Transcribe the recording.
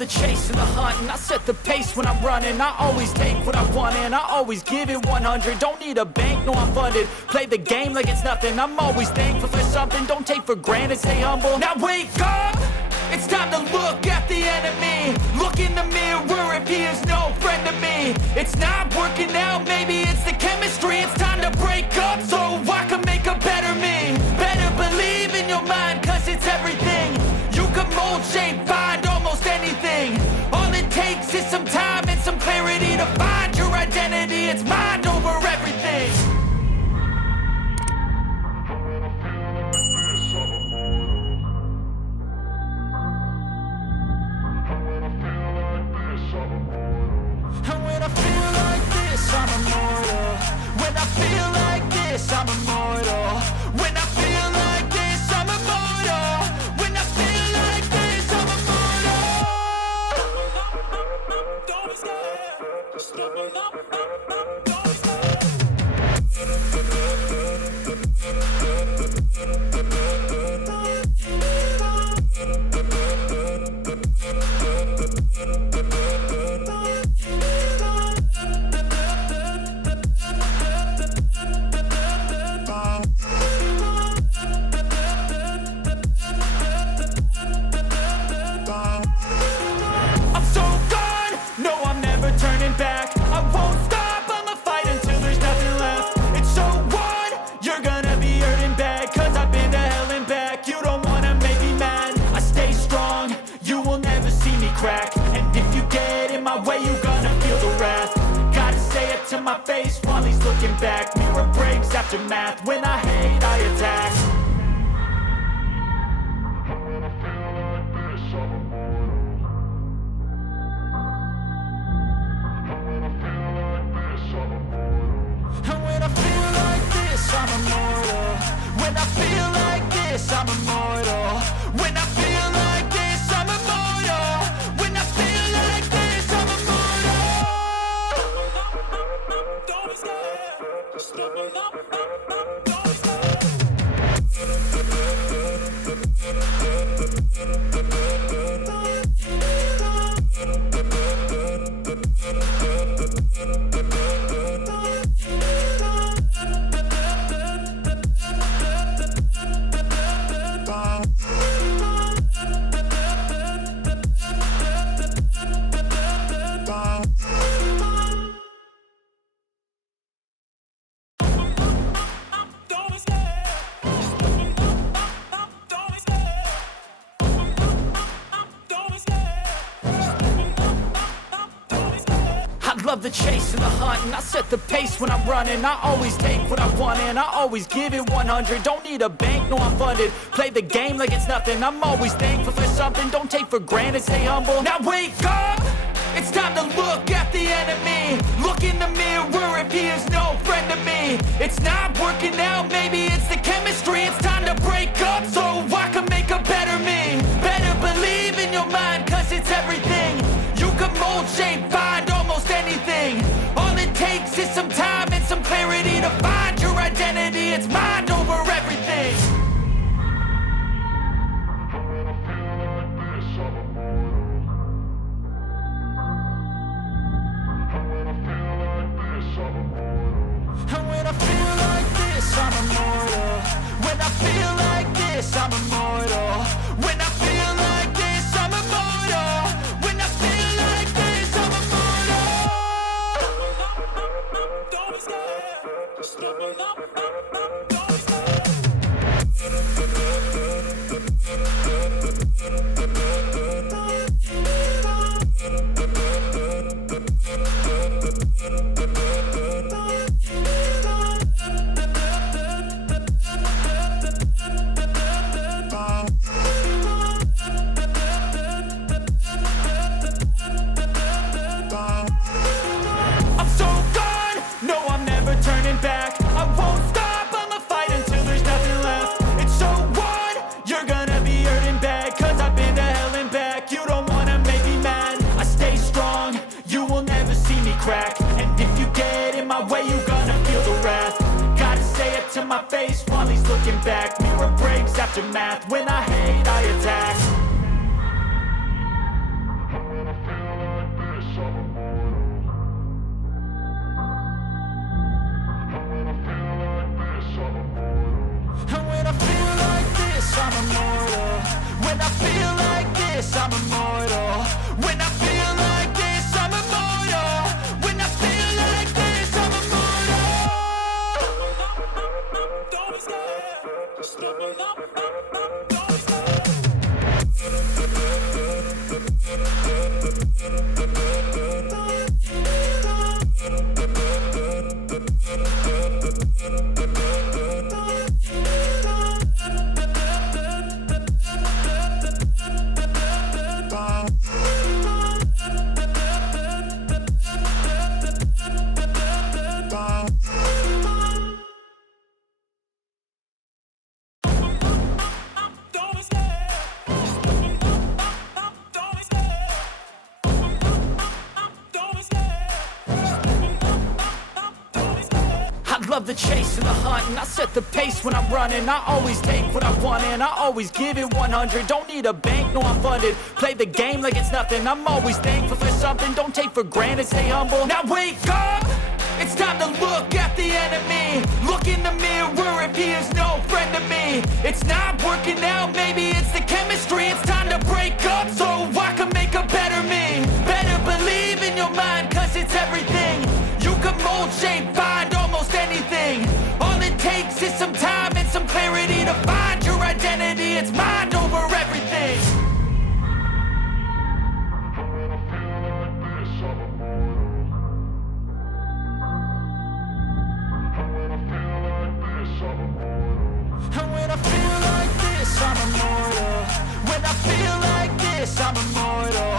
the chase and the hunt, and I set the pace when I'm running. I always take what I want and I always give it 100. Don't need a bank, no I'm funded. Play the game like it's nothing. I'm always thankful for something. Don't take for granted, stay humble. Now wake up! It's time to look at the enemy. Look in the mirror if he is no friend to me. It's not working out, maybe it's the chemistry. It's time to break up so I can make a better me. Better believe in your mind, cause it's everything. You can mold, shape, find almost anything. All it takes is some time and some clarity to find your identity. It's mind over everything. And when I feel like this, I'm immortal. When I feel like this, I'm immortal. When I feel like this, I'm immortal. When I feel like this, I'm immortal. Don't be scared. Just don't be scared. I'm so gone, no I'm never turning back. I won't stop, I'ma fight until there's nothing left. It's so on, you're gonna be hurting bad. Cause I've been to hell and back. You don't wanna make me mad. I stay strong, you will never see me crack. And if you get in my way, you're gonna feel the wrath. Gotta say it to my face while he's looking back. Mirror breaks after math. When I hate, I attack. And when I feel like this, I'm immortal. When I feel like this, I'm immortal. When I feel like this, I'm immortal. When I feel like this, I'm immortal. Don't be scared. Just don't be love the chase and the hunt, and I set the pace when I'm running. I always take what I want and I always give it 100. Don't need a bank, no I'm funded. Play the game like it's nothing. I'm always thankful for something. Don't take for granted, stay humble. Now wake up! It's time to look at the enemy. Look in the mirror if he is no friend to me. It's not working out, maybe it's the chemistry. It's time to break up so I can make a better me. Better believe in your mind, cause it's everything. You can mold, shape, find almost anything. All it takes is some time and some clarity to find your identity. It's mind over everything. And when I feel like this, I'm immortal. When I feel like this, I'm immortal. When I feel like this, I'm immortal. When I feel like this, I'm immortal. Don't be scared. Just don't be crack. And if you get in my way, you're gonna feel the wrath. Gotta say it to my face while he's looking back. Mirror breaks after math. When I hate, I attack. this, I'm immortal. When I feel like this, I'm immortal. When I feel like this, I'm immortal. Don't be scared. Just step it up, don't be scared. Love the chase and the hunt, and I set the pace when I'm running. I always take what I want and I always give it 100. Don't need a bank, no I'm funded. Play the game like it's nothing. I'm always thankful for something. Don't take for granted, stay humble. Now wake up, it's time to look at the enemy. Look in the mirror if he is no friend to me. It's not working out, maybe it's the chemistry. It's time to break up so I can make a better me. Better believe in your mind, cause it's everything. You can mold, shape, find almost anything. All it takes is some time and some clarity to find your identity. It's mind over everything. And when I feel like this, I'm immortal. When I feel like this, I'm immortal.